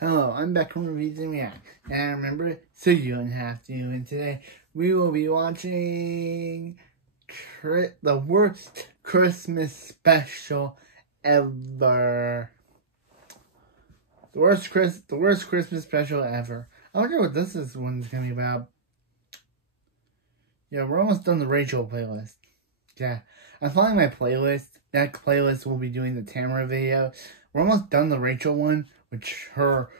Hello, I'm back from Reviews and React. And remember, so you don't have to. And today, we will be watching the worst Christmas special ever. The worst Christmas special ever. I wonder what this one's going to be about. Yeah, we're almost done the Rachel playlist. Yeah, I'm following my playlist. That playlist will be doing the Tamara video. We're almost done the Rachel one, which her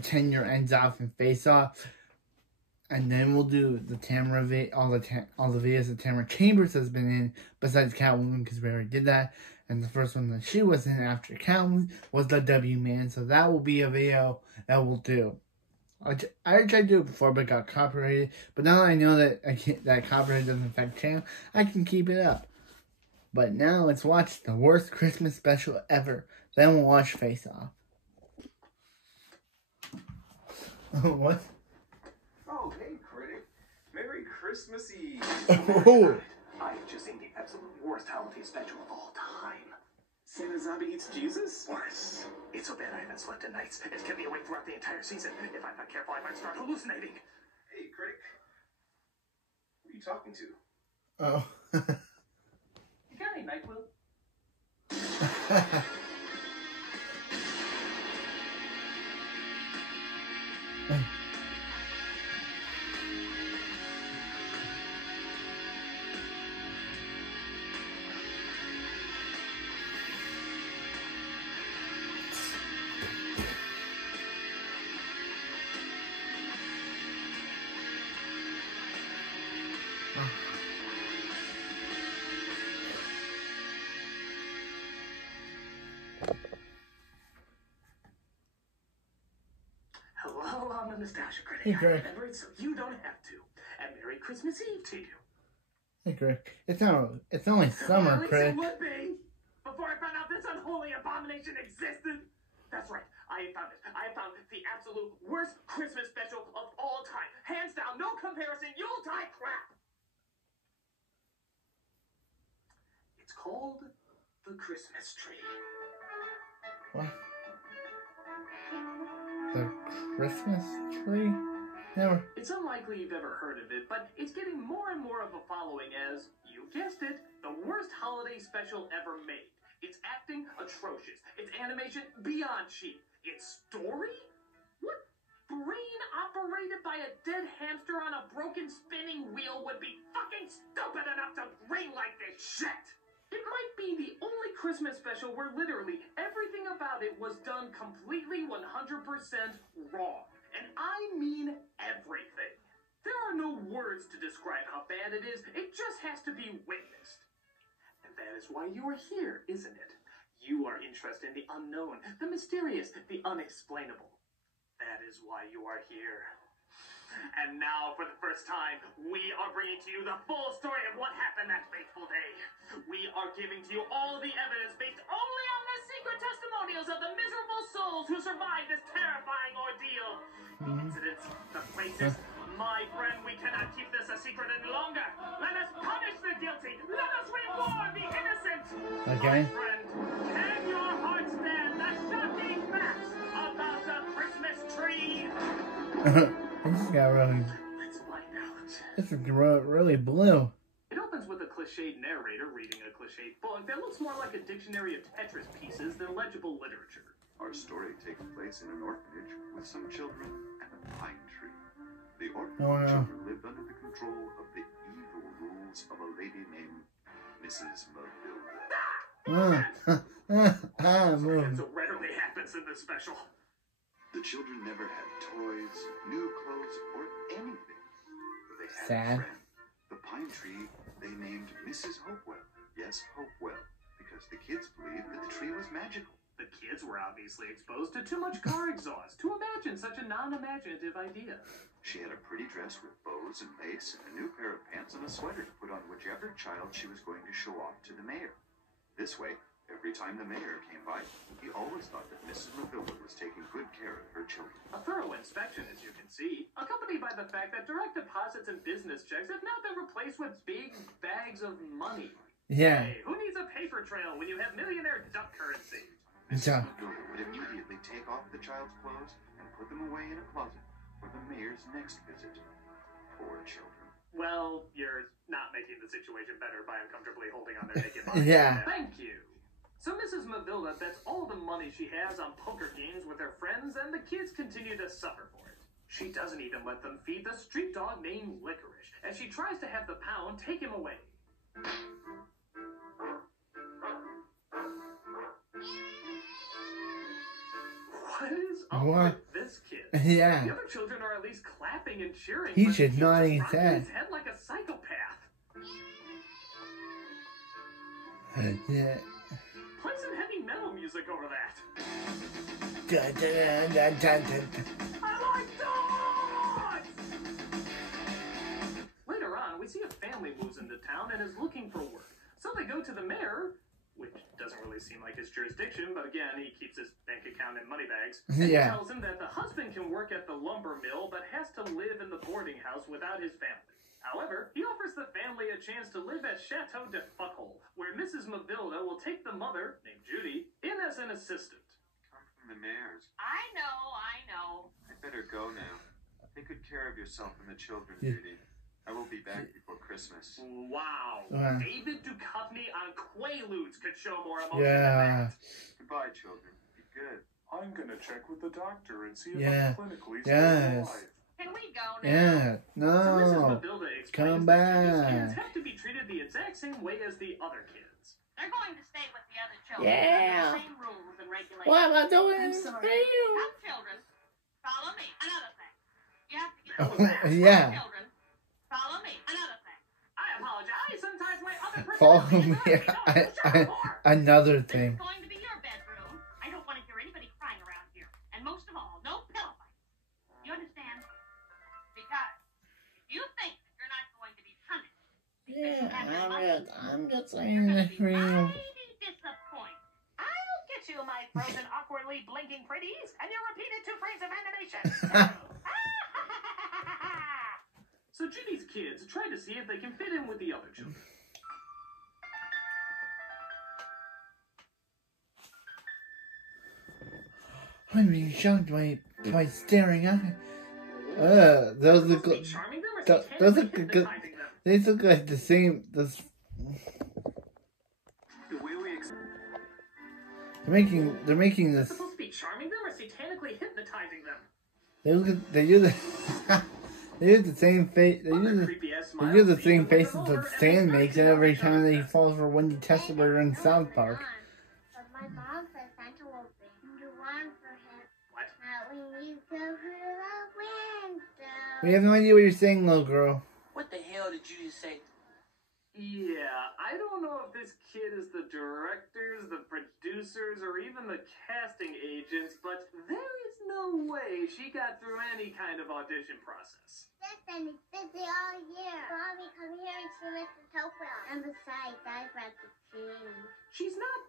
tenure ends off in Face Off. And then we'll do the Tamara all the videos that Tamara Chambers has been in, besides Catwoman, because we already did that. And the first one that she was in after Catwoman was the W Man. So that will be a video that we'll do. I tried to do it before, but got copyrighted. But now that I know that that copyright doesn't affect the channel, I can keep it up. But now let's watch the worst Christmas special ever. Then we'll watch Face Off. What? Oh, hey, critic. Merry Christmas Eve. Oh. I've just seen the absolute worst holiday special of all time. Santa Zombie Eats Jesus? Worse. It's so bad I haven't slept at nights. It's kept me awake throughout the entire season. If I'm not careful, I might start hallucinating. Hey, critic. Who are you talking to? Oh. You got any NyQuil? Hello, I'm the Nostalgia Critic. Hey, Greg. Remember it so you don't have to. And Merry Christmas Eve to you. Hey, Greg. It's only summer, Well, Greg. it would be. Before I found out this unholy abomination existed. That's right. I have found it. I have found the absolute worst Christmas special of all time. Hands down, no comparison, Yuletide crap. It's called The Christmas Tree. What? The Christmas tree? Never. It's unlikely you've ever heard of it, but it's getting more and more of a following as, you guessed it, the worst holiday special ever made. Its acting, atrocious. Its animation, beyond cheap. Its story? What brain operated by a dead hamster on a broken spinning wheel would be fucking stupid enough to greenlight this shit? It might be the only Christmas special where literally everything about it was done completely 100% wrong. And I mean everything. There are no words to describe how bad it is. It just has to be witnessed. And that is why you are here, isn't it? You are interested in the unknown, the mysterious, the unexplainable. That is why you are here. And now, for the first time, we are bringing to you the full story of what happened that fateful day. We are giving to you all the evidence based only on the secret testimonials of the miserable souls who survived this terrifying ordeal. The incidents, the places. My friend, we cannot keep this a secret any longer. Let us punish the guilty. Let us reward the innocent. Okay. My friend, can your heart stand the shocking facts about the Christmas tree? This got really. Let's find out. This is really blue. It opens with a cliched narrator reading a cliched book that looks more like a dictionary of Tetris pieces than legible literature. Our story takes place in an orphanage with some children and a pine tree. The orphanage children lived under the control of the evil rules of a lady named Mrs. Matilda. Something so rarely happens in this special. The children never had toys, new clothes, or anything. But they had Sad. a friend. The pine tree they named Mrs. Hopewell. Yes, Hopewell, because the kids believed that the tree was magical. The kids were obviously exposed to too much car exhaust to imagine such a non-imaginative idea. She had a pretty dress with bows and lace and a new pair of pants and a sweater to put on whichever child she was going to show off to the mayor. This way, every time the mayor came by, he always thought that Mrs. Matilda was taking good care of her children. A thorough inspection, as you can see, accompanied by the fact that direct deposits and business checks have now been replaced with big bags of money. Yeah. Hey, who needs a paper trail when you have millionaire duck currency? Mrs. Duck. Matilda would immediately take off the child's clothes and put them away in a closet for the mayor's next visit. Poor children. Well, you're not making the situation better by uncomfortably holding on their naked bodies. Yeah. Thank you. So Mrs. Matilda bets all the money she has on poker games with her friends, and the kids continue to suffer for it. She doesn't even let them feed the street dog named Licorice, as she tries to have the pound take him away. What is up with this kid? Yeah. The other children are at least clapping and cheering. He but should not just eat rocking that. his head like a psychopath. Yeah. Play some heavy metal music over that. Dun, dun, dun, dun, dun. I like dogs! Later on, we see a family moves into town and is looking for work. So they go to the mayor, which doesn't really seem like his jurisdiction, but again, he keeps his bank account in money bags. And he Yeah. tells him that the husband can work at the lumber mill, but has to live in the boarding house without his family. However, he offers the family a chance to live at Chateau de Fuckhole, where Mrs. Matilda will take the mother, named Judy, in as an assistant. Come from the mayor's. I know. I'd better go now. Take good care of yourself and the children, Yeah. Judy. I will be back before Christmas. Wow. Wow. David Duchovny on Quaaludes could show more emotion Yeah. than that. Goodbye, children. Be good. I'm gonna check with the doctor and see if Yeah. I'm clinically still Yes. alive. Can we go now? Yeah. So Mrs. No. Matilda explains Come that these back. kids have to be treated the exact same way as the other kids. They're going to stay with the other children. Yeah. Under the same rules and regulations. What am I doing? I'm sorry. Come, children. Follow me. Another thing. You have to get Oh, Come, yeah. children. Follow me. Another thing. I apologize. Sometimes my other Follow personality me. is not Another This thing. is going to be your bedroom. I don't want to hear anybody crying around here. And most of all, no pillow fights. You understand? Because if you think that you're not going to be punished, I'm just you're saying going that to for be you. mighty disappointed. I'll get you my frozen, awkwardly blinking pretties and your repeated 2 frames of animation. So Judy's kids try to see if they can fit in with the other children. I'm being shocked by staring at it. Those look Must be like charming them or those satanically look good. hypnotizing them. They look like the same. This The way we they're making It's this. supposed to be charming them or satanically hypnotizing them. They use the they use the same face. They Other use creepy-ass they smiles use the see same them with faces them that over and Stan they makes start every to know time each they other. falls for Wendy Testberger in South Park. But my mom says Santa will bring you one for him. What? When you go through the window. We have no idea what you're saying, little girl. What the hell did you just say? Yeah, I don't know if this kid is the directors, the producers, or even the casting agents, but there is no way she got through any kind of audition process. Listen, it's busy all year. Mommy, come here and see Mrs. Hopewell. And besides, I'd like to sing. She's not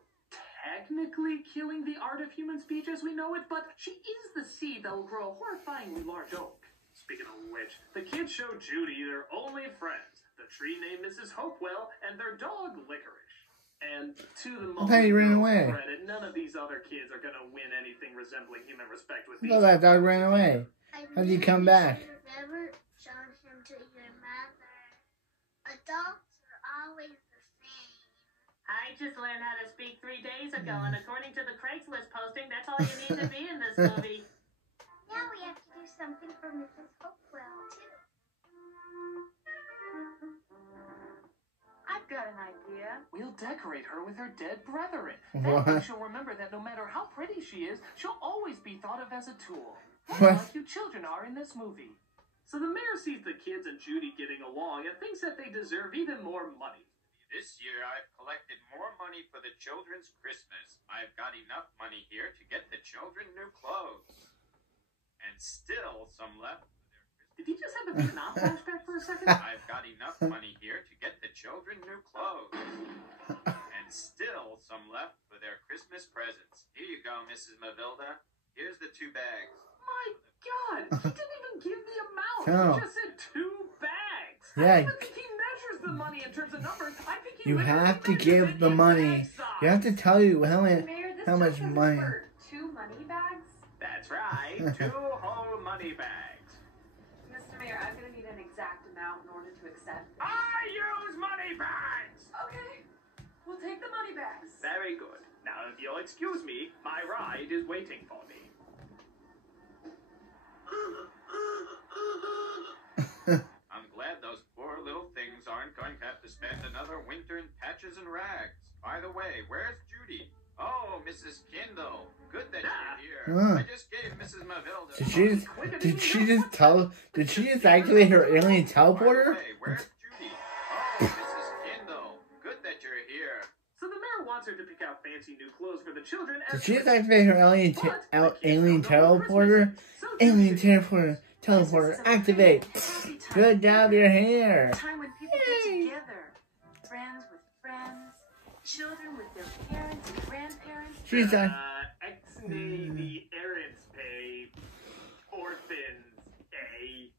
technically killing the art of human speech as we know it, but she is the seed that will grow a horrifyingly large oak. Speaking of which, the kids show Judy their only friends, the tree named Mrs. Hopewell and their dog Licorice. And to the thought he ran girls' away. credit, none of these other kids are gonna win anything resembling human respect with these. No, that dog ran away. I How'd he really come back? should have never shown him to your mother. Adults are always the same. I just learned how to speak 3 days ago, and according to the Craigslist posting, that's all you need to be in this movie. Now we have to do something for Mrs. Hopewell, too. I've got an idea. We'll decorate her with her dead brethren. That way What? she'll remember that no matter how pretty she is, she'll always be thought of as a tool. What? Like you children are in this movie. So the mayor sees the kids and Judy getting along and thinks that they deserve even more money. This year I've collected more money for the children's Christmas. I've got enough money here to get the children new clothes. And still some left for their Christmas. Did he just have a Vietnam flashback for a second? I've got enough money here to get the children new clothes. And still some left for their Christmas presents. Here you go, Mrs. Matilda. Here's the 2 bags. My God, he didn't even give the amount. No. He just said 2 bags. Yeah. I don't think he measures the money in terms of numbers. I think he You literally have to measures give it the in money. bag size. You have to tell you how many. Mayor, how much money. For 2 money bags? That's right, 2 whole money bags. Mr. Mayor, I'm gonna need an exact amount in order to accept. I use money bags! Okay, we'll take the money bags. Very good. Now, if you'll excuse me, my ride is waiting for me. I'm glad those poor little things aren't going to have to spend another winter in patches and rags. By the way, where's Judy? Oh, Mrs. Kindle. Good that you're here. I just gave Mrs. Mavilda... Did she just activate her alien teleporter? By the way, where's Judy? Oh, Mrs. Kindle. Good that you're here. So the mayor wants her to pick out fancy new clothes for the children. Did she just activate her alien teleporter? Alien teleporter, activate. Good job, your hair. Time when people get together. Friends with friends. Children with their parents and grandparents. She's Ex-nay the errands pay. Orphans, eh?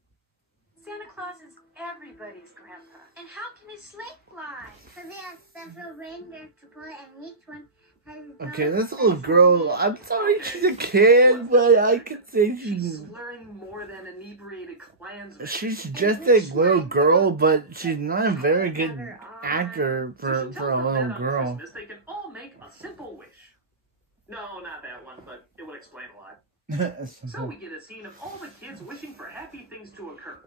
Santa Claus is everybody's grandpa. And how can his sleigh fly? Because they have special reindeer to pull it, and each one has its okay, own this little girl, I'm sorry she's a kid, but I could say She's slurring more than inebriated Klansmen. she's just a little girl, but she's not a very good actor for a little girl. They can all make a simple wish. No, not that one, but it would explain a lot. So we get a scene of all the kids wishing for happy things to occur.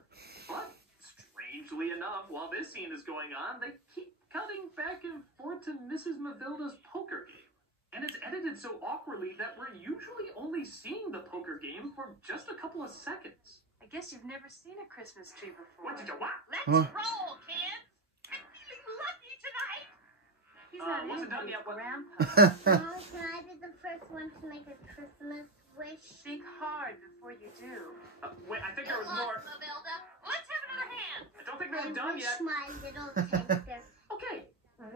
But, strangely enough, while this scene is going on, they keep cutting back and forth to Mrs. Mavilda's poker game. And it's edited so awkwardly that we're usually only seeing the poker game for just a couple of seconds. I guess you've never seen a Christmas tree before. What did you want? Let's roll, kids. I'm feeling lucky tonight. He's not wasn't done anybody's yet, what- grandpa. Mom, can I be the first one to make a Christmas wish? Think hard before you do. Wait, I think there was Good more. luck, Mavilda. Let's have another hand. I don't think I that was done wish yet. my little tender. Okay,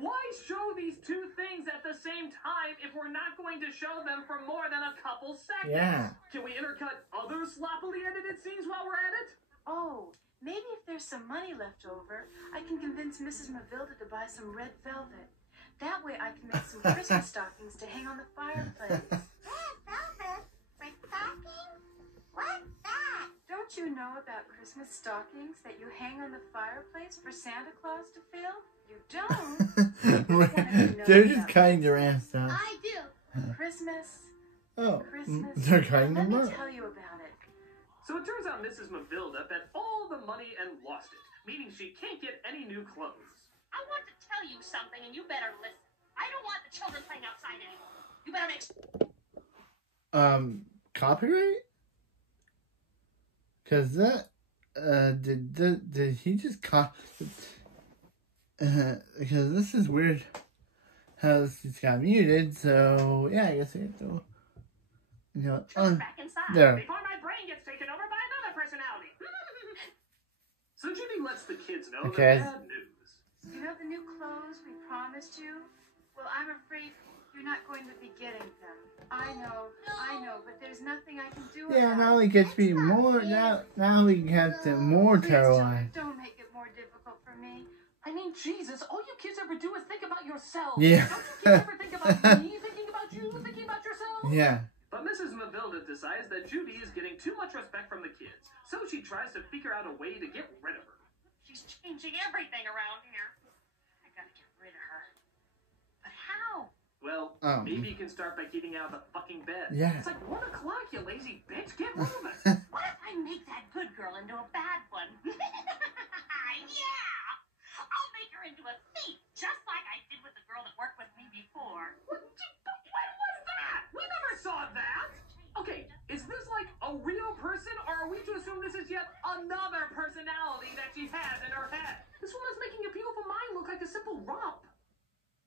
why show these two things at the same time if we're not going to show them for more than a couple seconds? Yeah. Can we intercut other sloppily edited scenes while we're at it? Oh, maybe if there's some money left over, I can convince Mrs. Mavilda to buy some red velvet. That way I can make some Christmas stockings to hang on the fireplace. Red velvet for stocking? What's that? Don't you know about Christmas stockings that you hang on the fireplace for Santa Claus to fill? You don't? They're just cutting their ass out. I do. Christmas. Oh, Christmas. they're cutting Let them me up. tell you about it. So it turns out Mrs. Mavilda bet all the money and lost it, meaning she can't get any new clothes. I want to tell you something, and you better listen. I don't want the children playing outside anymore. You better make... Copyright? Cause that, did he just because this is weird how this just got muted, so yeah, I guess we have to, you know, Children back inside. there. Before my brain gets taken over by another personality. So Judy lets the kids know Okay. the bad news. You know the new clothes we promised you? Well, I'm afraid you're not going to be getting them. I know, but there's nothing I can do Yeah, about now it. we get to be more, now we have to more Please, terrorized. don't make it more difficult for me. I mean, Jesus, all you kids ever do is think about yourselves. Yeah. Don't you kids ever think about me, thinking about you, thinking about yourselves? Yeah. But Mrs. Mavilda decides that Judy is getting too much respect from the kids, so she tries to figure out a way to get rid of her. She's changing everything around here. I gotta get rid of her. But how? Well, maybe you can start by getting out of the fucking bed. Yeah. It's like 1 o'clock, you lazy bitch. Get moving. What if I make that good girl into a bad one? Yeah! I'll make her into a thief, just like I did with the girl that worked with me before. When was that? We never saw that. Okay, is this like a real person, or are we to assume this is yet another personality that she has in her head? This woman's making a beautiful mind look like a simple romp.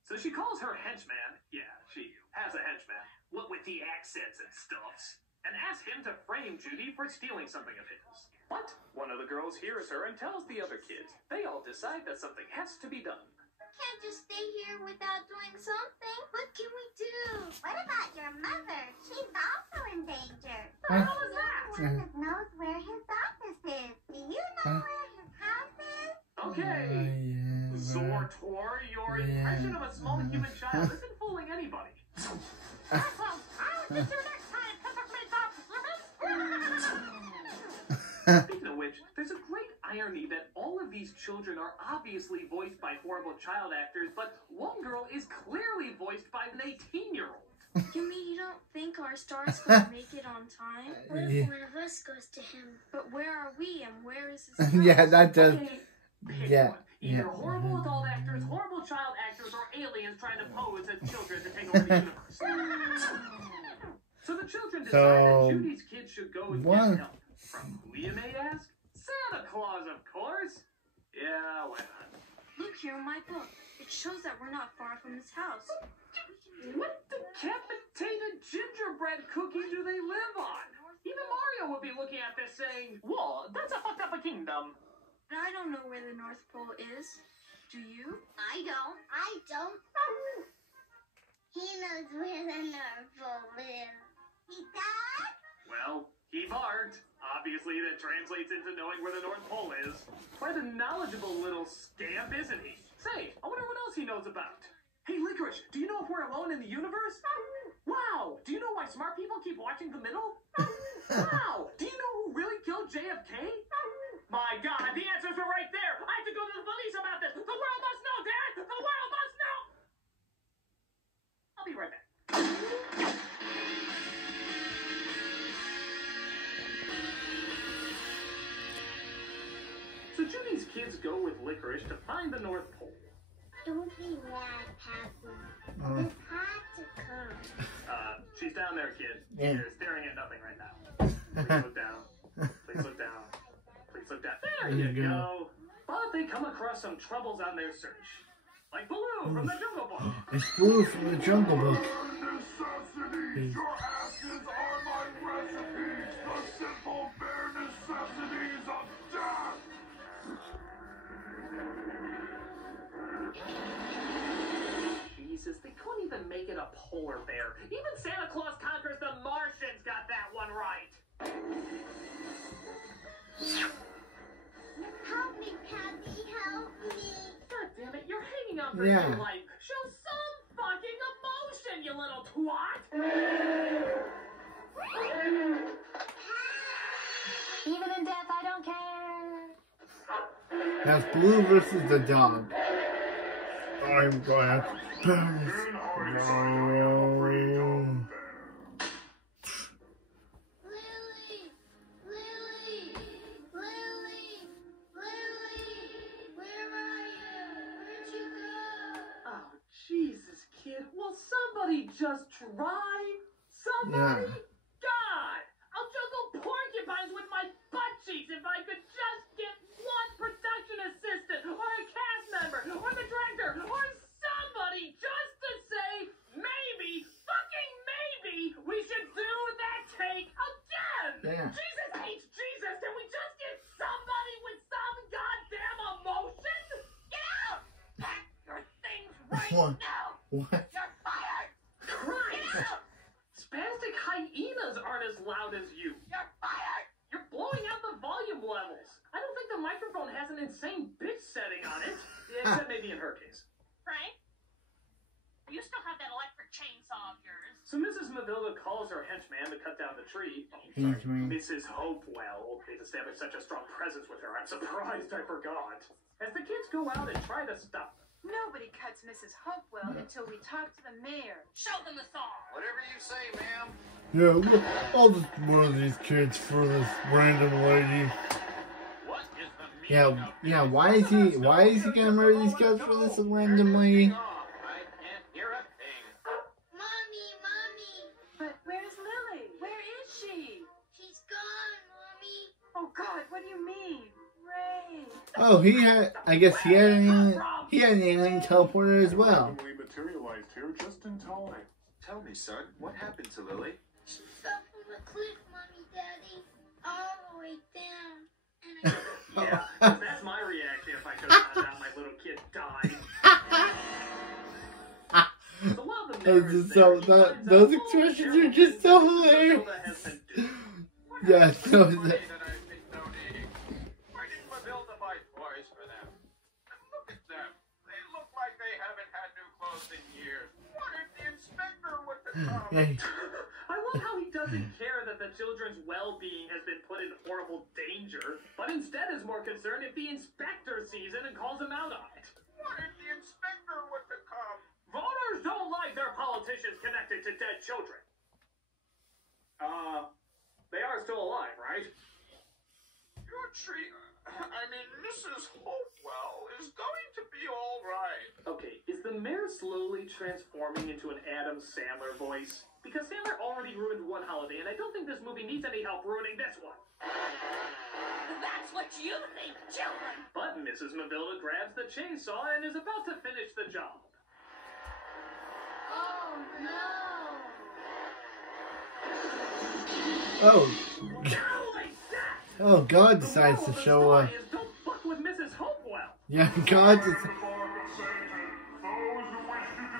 So she calls her henchman, yeah, she has a henchman, what with the accents and stuffs, and asks him to frame Judy for stealing something of his. But one of the girls hears her and tells the other kids. They all decide that something has to be done. Can't just stay here without doing something. What can we do? What about your mother? She's also in danger. What the hell is that? No one knows where his office is. Do you know where his house is? Okay. Zortor, your impression of a small human child isn't fooling anybody. That's irony that all of these children are obviously voiced by horrible child actors, but one girl is clearly voiced by an 18-year-old? You mean you don't think our star's gonna make it on time? What if one of us goes to him? But where are we and where is his house? Yeah, that does. Okay, pick Yeah. one. Either horrible adult actors, horrible child actors, or aliens trying to pose as children to take over the universe. So the children decide that Judy's kids should go and get help. From who, you may ask? Santa Claus, of course. Yeah, why not? Look here in my book. It shows that we're not far from his house. What decapitated gingerbread cookie do they live on? Even Mario would be looking at this saying, whoa, that's a fucked up a kingdom. But I don't know where the North Pole is. Do you? I don't. He knows where the North Pole is. He does? Well, he barked. Obviously, that translates into knowing where the North Pole is. Quite a knowledgeable little scamp, isn't he? Say, I wonder what else he knows about. Hey, Licorice, do you know if we're alone in the universe? Wow! Do you know why smart people keep watching The Middle? Wow! Do you know who really killed JFK? My God, the answers are right there! I have to go to the police about this! The world must know, Dad! The world must know! I'll be right back. So Judy's kids go with Licorice to find the North Pole. Don't be mad, Pappy. This had to come. She's down there, kid. Yeah. You're staring at nothing right now. Please look down. Please look down. Please look down. There you go. But they come across some troubles on their search. Like Baloo from the Jungle Book. It's Blue from the Jungle Book. Necessities, your asses are my recipes. The simple bare necessities of death. Jesus, they couldn't even make it a polar bear. Even Santa Claus Conquers the Martians got that one right. Help me, Pappy, help me. God damn it, you're hanging on for Yeah. your life. Show some fucking emotion, you little twat. Even in death, I don't care. That's Blue versus the dog. I'm glad. Jesus, kid, will somebody just try? Somebody? God! I'll juggle porcupines with my butt cheeks if I could just get one production assistant, or a cast member, or the director, or somebody just to say, maybe, fucking maybe, we should do that take again! Yeah. Jesus hates Jesus! Can we just get somebody with some goddamn emotion? Get out! Pack your things right What? now! What? You're fired! Christ! Spastic hyenas aren't as loud as you. You're fired! You're blowing out the volume levels. I don't think the microphone has an insane bitch setting on it. Except maybe in her case. Frank? You still have that electric chainsaw of yours. So Mrs. Mavilda calls her henchman to cut down the tree. Oh, sorry, Henchman. Mrs. Hopewell. They've established such a strong presence with her. I'm surprised I forgot. As the kids go out and try to stop them. Nobody cuts Mrs. Hopewell until we talk to the mayor. Show them the saw. Whatever you say, ma'am. Yeah, I'll just murder these kids for this random lady. What is the meaning Yeah, why is he gonna murder these kids for this random lady? I can't hear a thing. Mommy. But where's Lily? Where is she? She's gone, Mommy. Oh, God, what do you mean? Ray. Oh, I guess he had an alien teleporter as well. Randomly materialized here just in time. Tell me, son, what happened to Lily? She fell from the cliff, Mommy, Daddy. All the way down. And I Yeah, 'cause that's my reaction if I could have found out my little kid died. So while the mayor is there, he finds out, those oh, expressions are Carol just so Matilda hilarious. has been duped. Yeah, so Funny that I've been donating. Why didn't Matilda buy toys for them? Look at them. They look like they haven't had new clothes in years. What if the inspector would come? yeah, I love how he doesn't care that the children's well-being has been put in horrible danger, but instead is more concerned if the inspector sees it and calls him out on it. What if the inspector were to come? Voters don't like their politicians connected to dead children. They are still alive, right? Your tree, Mrs. Hopewell is going to be all right. Okay, is the mayor slowly transforming into an Adam Sandler voice? Because Sandler already ruined one holiday, and I don't think this movie needs any help ruining this one. That's what you think, children. But Mrs. Mavilda grabs the chainsaw and is about to finish the job. Oh no! Oh. Holy shit! Oh, God decides to show up. Don't fuck with Mrs. Hopewell. Yeah,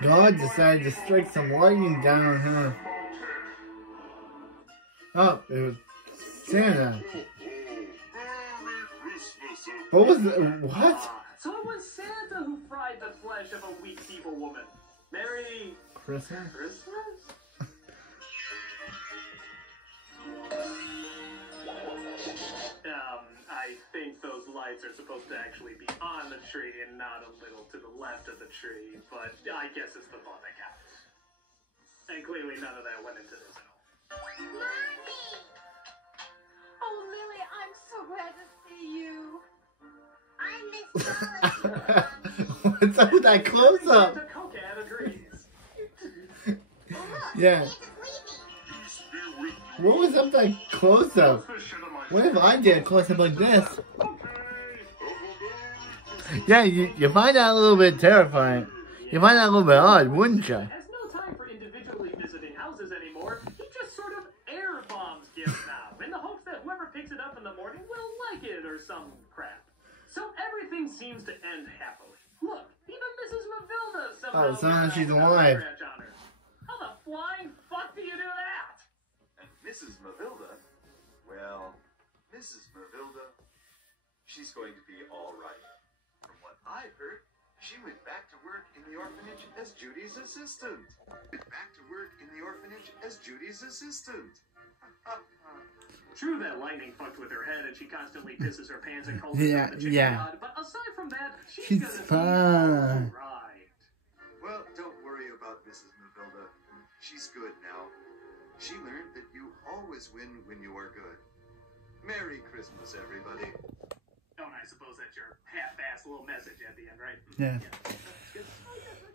God decided to strike some lightning down on her. Oh, it was Santa. What was that? What? So it was Santa who fried the flesh of a weak, feeble woman. Merry Christmas? I think those lights are supposed to actually be on the tree and not a little to the left of the tree, but I guess it's the thought that counts. And clearly none of that went into this at all. Mommy! Oh, Lily, I'm so glad to see you. I miss Lola. What's up with that close up? The cokehead agrees. Yeah. What was up that close up? What if I did a close up like this? Yeah, you find that a little bit terrifying. You find that a little bit odd, wouldn't you? Has no time for individually visiting houses anymore. He just sort of air bombs gifts now, in the hopes that whoever picks it up in the morning will like it or some crap. So everything seems to end happily. Look, even Mrs. Mavilda somehow Oh, somehow gets she's a alive. scratch on her. How the flying fuck do you do that? And Mrs. Mavilda, well, Mrs. Mavilda, she's going to be all right. From what I've heard, she went back to work in the orphanage as Judy's assistant. True that lightning fucked with her head and she constantly pisses her pants and calls Yeah, herself the chicken yeah. god, but aside from that, she's She's gonna fine. be alright. Well, don't worry about Mrs. Mavilda. She's good now. She learned that you always win when you are good. Merry Christmas, everybody. Oh, and I suppose that's your half-assed little message at the end, right? Yeah. That's good.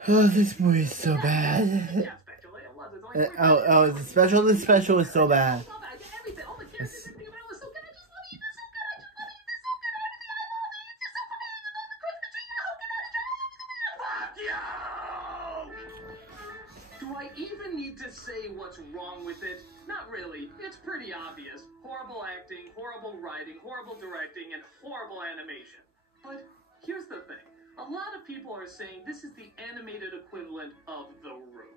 Oh, this movie is so bad. Yeah, speculate. It was. It's only Oh, the special. This special is so bad. So bad. Everything, all the characters, everything about it was so good. I just love you. This so good. I just love you. This so good. Everything. I love you. It's just so funny. I love the Christmas tree. Oh, good. Fuck you! Do I even need to say what's wrong with it? Not really. It's pretty obvious. Horrible acting, horrible writing, horrible directing, and horrible animation. But here's the thing. A lot of people are saying this is the animated equivalent of The Room.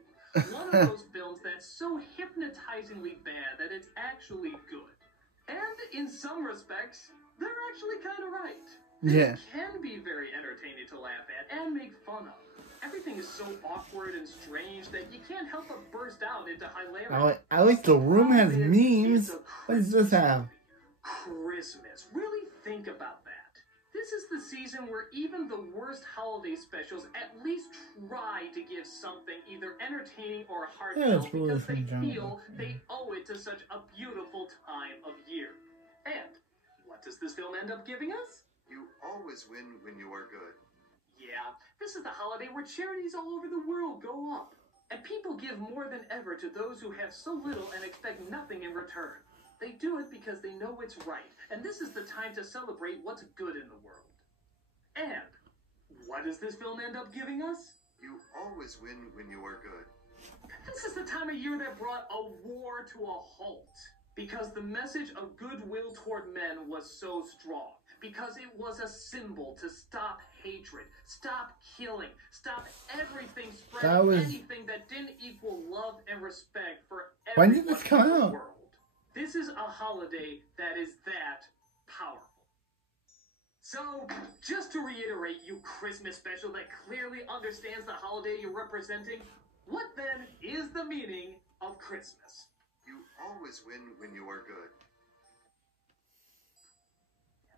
One of those films that's so hypnotizingly bad that it's actually good. And in some respects, they're actually kind of right. Yeah. It can be very entertaining to laugh at and make fun of. Everything is so awkward and strange that you can't help but burst out into hilarity. At least The Room has memes. It's a What does this have? Christmas. Really think about that. This is the season where even the worst holiday specials at least try to give something either entertaining or Yeah, heartfelt it's really because they from John. feel they owe it to such a beautiful time of year. And what does this film end up giving us? You always win when you are good. Yeah, this is the holiday where charities all over the world go up. And people give more than ever to those who have so little and expect nothing in return. They do it because they know it's right, and this is the time to celebrate what's good in the world. And what does this film end up giving us? You always win when you are good. This is the time of year that brought a war to a halt. Because the message of goodwill toward men was so strong. Because it was a symbol to stop hatred, stop killing, stop everything spreading anything that didn't equal love and respect for When everyone did this come in the out? world. This is a holiday that is that powerful. So, just to reiterate, you Christmas special that clearly understands the holiday you're representing, what then is the meaning of Christmas? You You always win when you are good.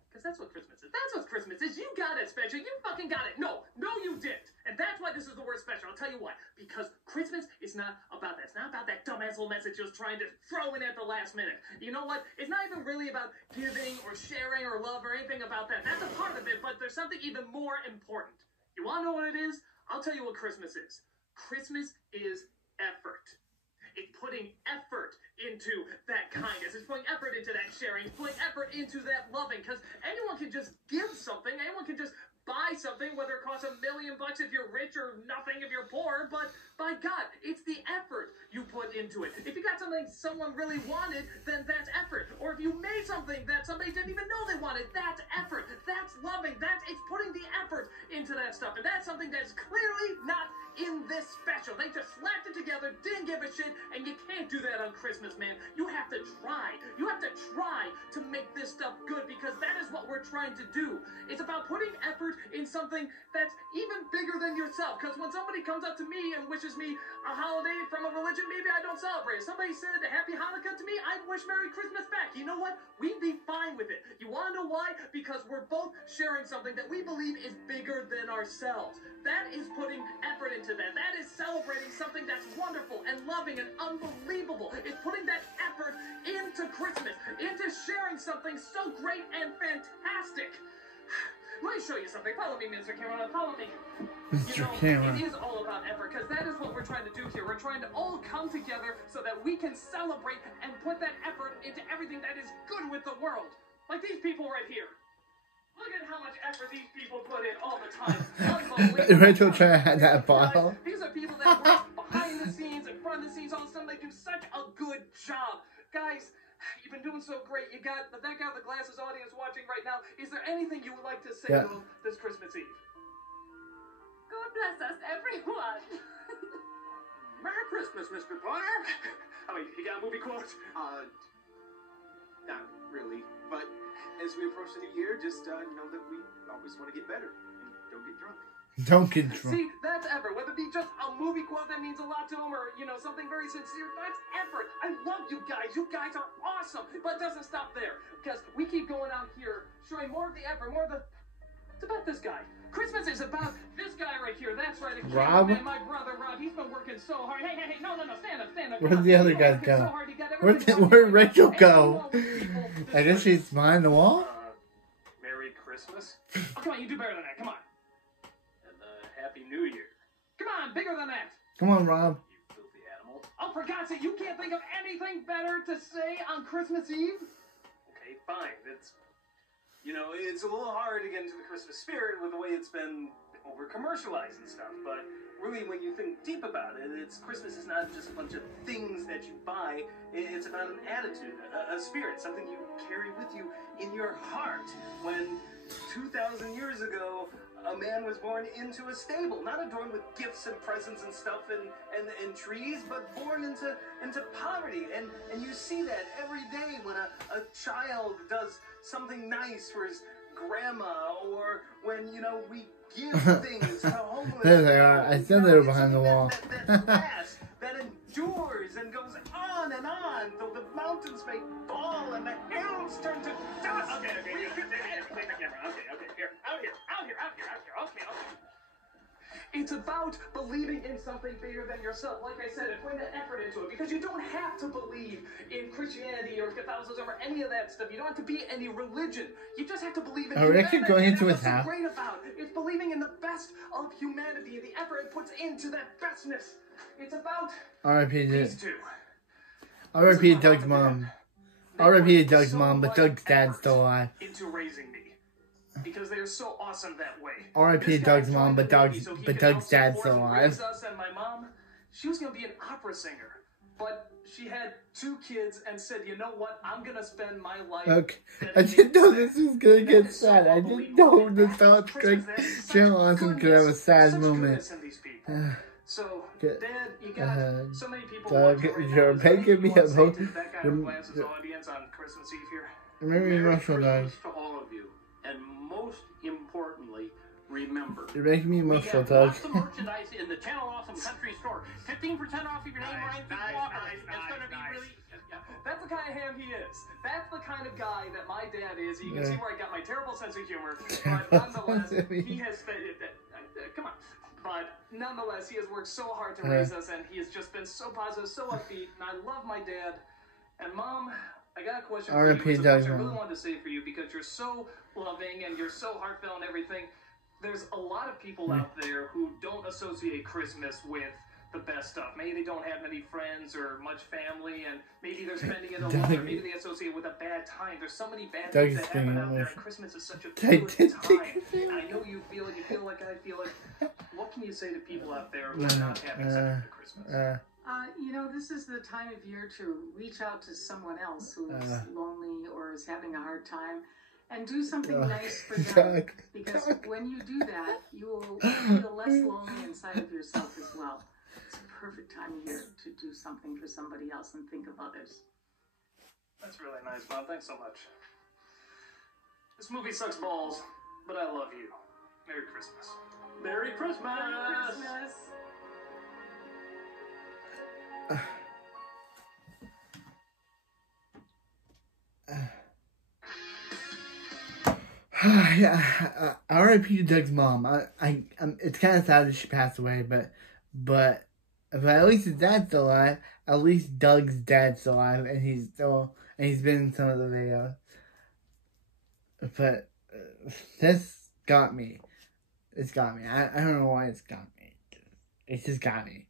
Because that's what Christmas is. That's what Christmas is. You got it, Special. You fucking got it. No, you didn't. And that's why this is the worst special. I'll tell you why. Because Christmas is not about that. It's not about that dumbass little message you're trying to throw in at the last minute. You know what? It's not even really about giving or sharing or love or anything about that. That's a part of it, but there's something even more important. You want to know what it is? I'll tell you what Christmas is. Christmas is effort. It's putting effort into that kindness. It's putting effort into that sharing. It's putting effort into that loving. Because anyone can just give something. Anyone can just buy something, whether it costs $1 million if you're rich or nothing if you're poor. But by God, it's the effort you put into it. If you got something someone really wanted, then that's effort. Or if you made something that somebody didn't even know they wanted, that's effort. That's loving. It's putting the effort into that stuff. And that's something that's clearly not in this special. They just slapped it together, didn't give a shit, and you can't do that on Christmas, man. You have to try. You have to try to make this stuff good, because that is what we're trying to do. It's about putting effort in something that's even bigger than yourself. Because when somebody comes up to me and wishes me a holiday from a religion maybe I don't celebrate, if somebody said Happy Hanukkah to me, I'd wish Merry Christmas back. You know what? We'd be fine with it. You want to know why? Because we're both sharing something that we believe is bigger than ourselves. That is putting effort into that. That is celebrating something that's wonderful and loving and unbelievable. It's putting that effort into Christmas, into sharing something so great and fantastic. Let me show you something. Follow me, Mr. Cameron. Follow me. Mr. Cameron. It is all about effort, because that is what we're trying to do here. We're trying to all come together so that we can celebrate and put that effort into everything that is good with the world. Like these people right here. Look at how much effort these people put in all the time. Rachel trying to have that bottle. These are people that work behind the scenes, in front of the scenes, all the time. They do such a good job. Guys, you've been doing so great. You got that guy with the glasses audience watching right now. Is there anything you would like to say to them this Christmas Eve? God bless us, everyone. Merry Christmas, Mr. Potter. Oh, you got a movie quote? Not really, but as we approach the new year, just know that we always want to get better and don't get drunk. Don't get drunk. See, that's effort. Whether it be just a movie quote that means a lot to them, or, something very sincere, that's effort. I love you guys. You guys are awesome. But it doesn't stop there, because we keep going out here showing more of the effort, more of the... It's about this guy. Christmas is about this guy right here. That's right. Rob? Man, my brother Rob. He's been working so hard. Hey, no, stand up. Where'd the other guys go? Where'd Rachel go? I guess she's behind the wall? Merry Christmas. Oh, come on, you do better than that. Come on. And Happy New Year. Come on, bigger than that. Come on, Rob. You filthy animal. Oh, for God's sake, you can't think of anything better to say on Christmas Eve? Okay, fine. It's a little hard to get into the Christmas spirit with the way it's been over-commercialized and stuff, but really, when you think deep about it, Christmas is not just a bunch of things that you buy. It's about an attitude, a spirit, something you carry with you in your heart. When 2,000 years ago, a man was born into a stable, not adorned with gifts and presents and stuff and trees, but born into poverty. And you see that every day when a child does something nice for his grandma, or when, we give things to homeless. There they are. I said they were behind the wall. That lasts, that endures and goes on and on. The mountains may fall and the hills turn to dust. Okay, take the camera. Okay, here. Out here. Okay. It's about believing in something bigger than yourself. Like I said, and putting that effort into it. Because you don't have to believe in Christianity or Catholicism or any of that stuff. You don't have to be any religion. You just have to believe in humanity. Rick going into his house. house. What's so great about it's believing in the best of humanity and the effort it puts into that bestness. It's about R.I.P. these two. R.I.P. Doug's mom. R.I.P. Doug's mom, but Doug's dad's still alive. Into raising me. Because they're so awesome that way. R.I.P. Doug's mom, but Doug's dad's still alive. Us and my mom, she was going to be an opera singer. But she had 2 kids and said, you know what, I'm going to spend my life... Okay. I didn't know this was going to get sad. I didn't know the thought Channel Awesome could have a sad moment. So, Dad, you got so many people Doug, you're making me a vote. Remember me emotional, Doug. To all of you, and most importantly, remember. You're making me emotional, Doug. Lots of merchandise in the Channel Awesome Country Store. 15% off if your name rhymes with Walker. It's going to be really... That's the kind of ham he is. That's the kind of guy that my dad is. You can see where I got my terrible sense of humor. But nonetheless, he has spent... come on. But nonetheless, he has worked so hard to raise us, and he has just been so positive, so upbeat, and I love my dad. And Mom, I got a question for you. It's a question I really wanted to say for you, because you're so loving and you're so heartfelt and everything. There's a lot of people out there who don't associate Christmas with the best stuff. Maybe they don't have many friends or much family, and maybe they're spending it alone, or maybe they associate it with a bad time. There's so many bad things that happen out there, and Christmas is such a good time. And I know you feel it, like I feel it. What can you say to people out there who are not having such a good Christmas? You know, this is the time of year to reach out to someone else who's lonely or is having a hard time and do something nice for them. Because when you do that, you will feel less lonely inside of yourself as well. It's a perfect time of year to do something for somebody else and think of others. That's really nice, Mom. Thanks so much. This movie sucks balls, but I love you. Merry Christmas. Merry Christmas! Merry Christmas! R.I.P. to Doug's mom. It's kind of sad that she passed away, but at least his dad's still alive. At least Doug's dad's still alive, and he's been in some of the videos. But this got me. It's got me. I don't know why it's got me. It just got me.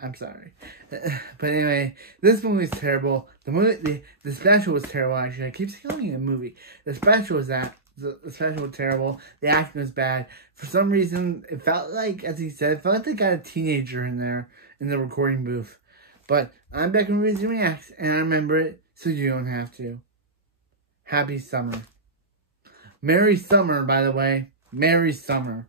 I'm sorry. But anyway, this movie is terrible. The special was terrible, actually. I keep calling it a movie. The special was terrible. The acting was bad. For some reason, it felt like, as he said, it felt like they got a teenager in there, in the recording booth. But I'm back in Movies and Reacts, and I remember it, so you don't have to. Happy summer. Merry summer, by the way. Merry summer.